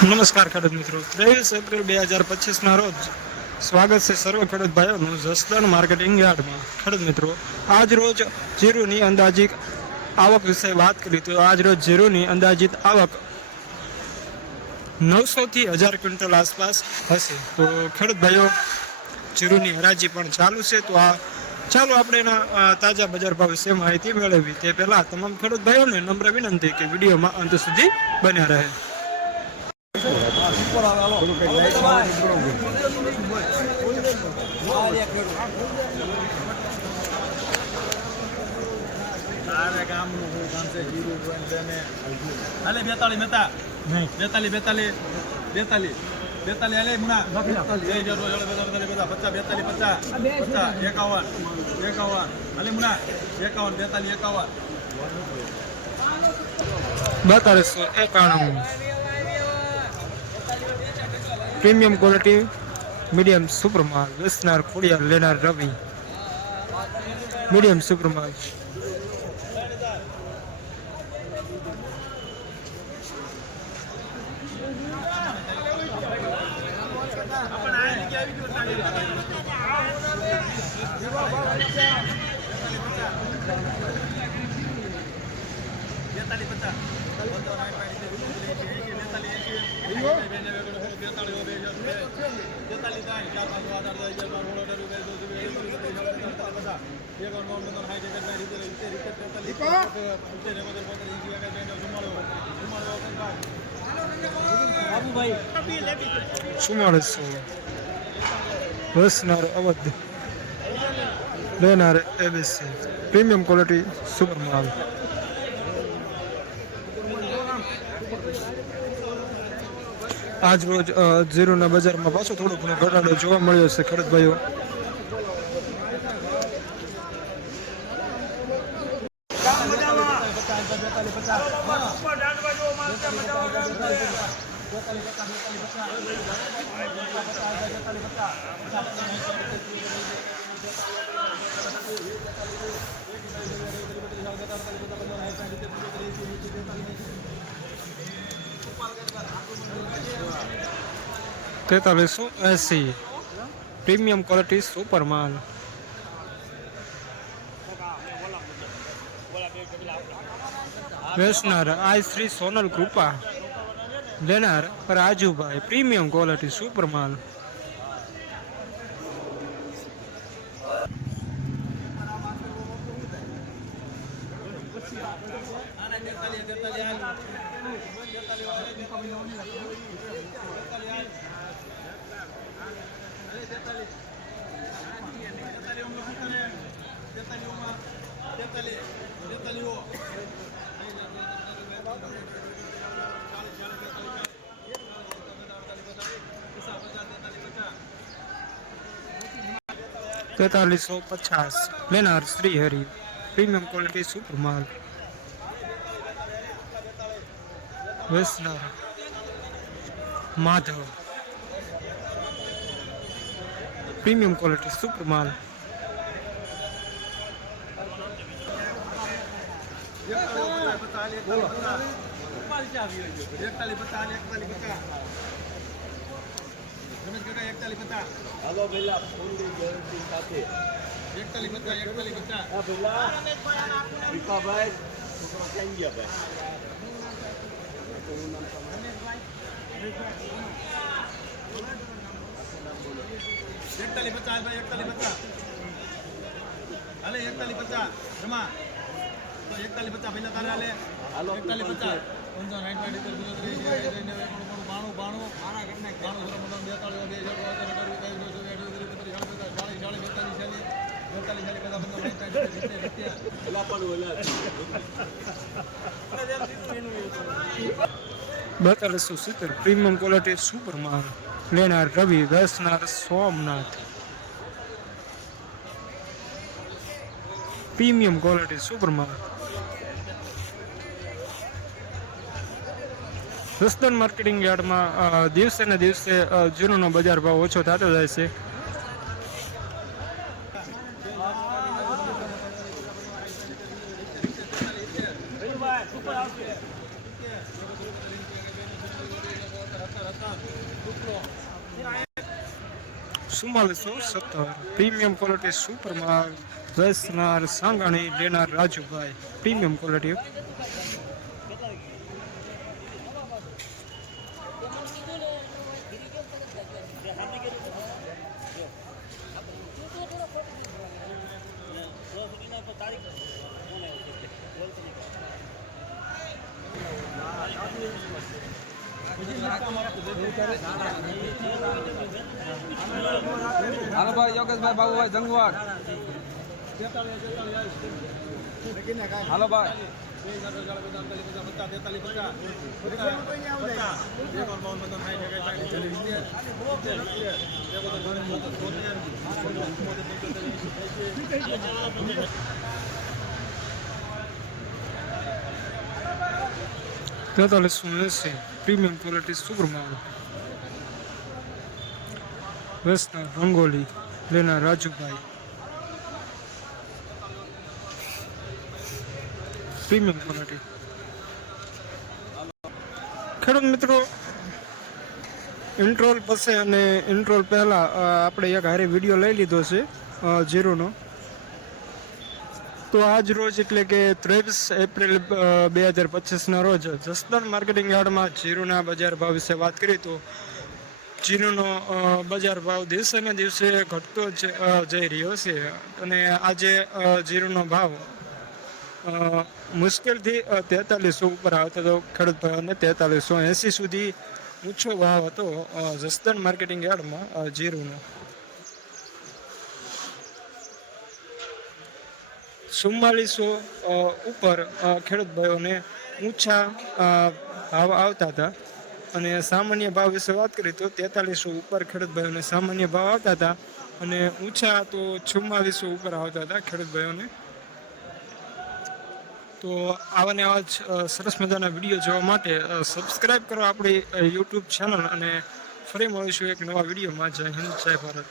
નમસ્કાર ખેડૂત મિત્રો, 23 એપ્રિલ 2025ના રોજ સ્વાગત છે સર્વ ખેડૂત ભાઈઓનું જસદણ માર્કેટિંગ યાર્ડમાં। ખેડૂત મિત્રો, આજ રોજ જીરુની અંદાજિત આવક વિશે વાત કરી તો આજ રોજ જીરુની અંદાજિત આવક 900 થી 1000 ક્વિન્ટલ આસપાસ હશે। તો ખેડૂત ભાઈઓ, જીરુની હરાજી પણ ચાલુ છે। તો ચાલો આપણે એના તાજા બજાર ભાવ વિશે માહિતી મેળવી તે પહેલાં તમામ ખેડૂત ભાઈઓને નમ્ર વિનંતી કે વિડીયોમાં અંત સુધી બન્યા રહે। प्रीमियम क्वालिटी मीडियम सुपर माल वेस्टनर खोड़िया लेनार रवि मीडियम सुपर माल वेस्टनर अवध लेनार एबीसी प्रीमियम क्वालिटी सुपर माल। आज रोज जीरुना बजार में पाछो थोड़ो घणो घटाडो जोवा मळ्यो छे खेडूत भाईओ। ₹4380 प्रीमियम क्वालिटी सुपर माल। वेस्टनर आई श्री सोनल कृपा लेनार राजू भाई प्रीमियम क्वालिटी सुपर माल। ₹4350 लेनार Shri Hari premium quality super माल। वेस्टनर माधव प्रीमियम क्वालिटी सुपर माल। हेलो भैया फूल गारंटी साथे 41 हां भैया विका भाई छोकरो કેમ ગયા ભાઈ 41 ભાઈ 41 હાલે 41 જમા તો 41 પહેલા તારે હાલે હાલો 41 प्रीमियम क्वालिटी सुपर माल लेनार रवि वेस्टनर सोमनाथ प्रीमियम क्वालिटी सुपर माल। जसदण मार्केटिंग यार्ड में दिवसे ने दिवसे जीरुनो बजार भाव ओछो थतो जाय छे। 4417 પ્રીમિયમ ક્વોલિટી સુપર માલ વેચનાર સાંગાણી લેનાર રાજુભાઈ પ્રીમિયમ ક્વોલિટી હાલો ભાઈ યોગેશભાઈ બાબુભાઈ જંગવાડ હાલો ભાઈ પ્રીમિયમ ક્વોલિટી સુપર માલ વેચનાર રંગોલી લેનાર રાજુભાઈ પ્રીમિયમ ક્વોલિટી ખેડૂત મિત્રો ઇન્ટ્રોલ પછી અને ઇન્ટ્રોલ પહેલા આપણે એક હારે વિડીયો લઈ લીધો છે જીરોનો તો આજ રોજ એટલે કે 23 એપ્રિલ 2025ના રોજ જસદણ માર્કેટિંગ યાર્ડમાં જીરુના બજાર ભાવ વિશે વાત કરી તો જીરુનો બજાર ભાવ દિવસે ને દિવસે ઘટતો જઈ રહ્યો છે અને આજે જીરુનો ભાવ મુશ્કેલથી 4300 ઉપર આવતો હતો ખેડૂત ભાઈઓને 4380 સુધી ઊંચો ભાવ હતો જસદણ માર્કેટિંગ યાર્ડમાં જીરુનો 4400 ઉપર ખેડૂત ભાઈઓને ઊંચા ભાવ આવતા હતા અને સામાન્ય ભાવ વિશે વાત કરીએ તો 4300 ઉપર ખેડૂત ભાઈઓને સામાન્ય ભાવ આવતા હતા અને ઊંચા તો 4400 ઉપર આવતા હતા ખેડૂત ભાઈઓને. તો આવા ને આવા જ સરસ મજાના વિડીયો જોવા માટે સબસ્ક્રાઈબ કરો આપણી યુટ્યુબ ચેનલ અને ફરી મળીશું એક નવા વિડીયોમાં. જય હિન્દ, જય ભારત.